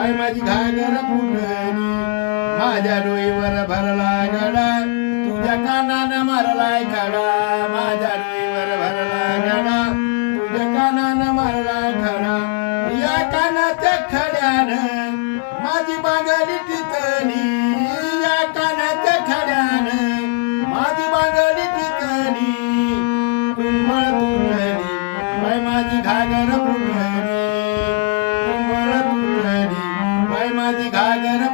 bye माझी घागर फुटली माझ्या डोईवर भरला गडा तुझ्या कानानं मारलाय खडा माझ्या डोईवर भरला गडा तुझ्या कानानं मारलाय खडा या कानाच्या खड्यानं माझी बांगडी टिचली या कानाच्या खड्यानं माझी बांगडी टिचली तुंबळ तुटली बाय माझी घागर फुटली तुंबळ तुटली बाय माझी घागर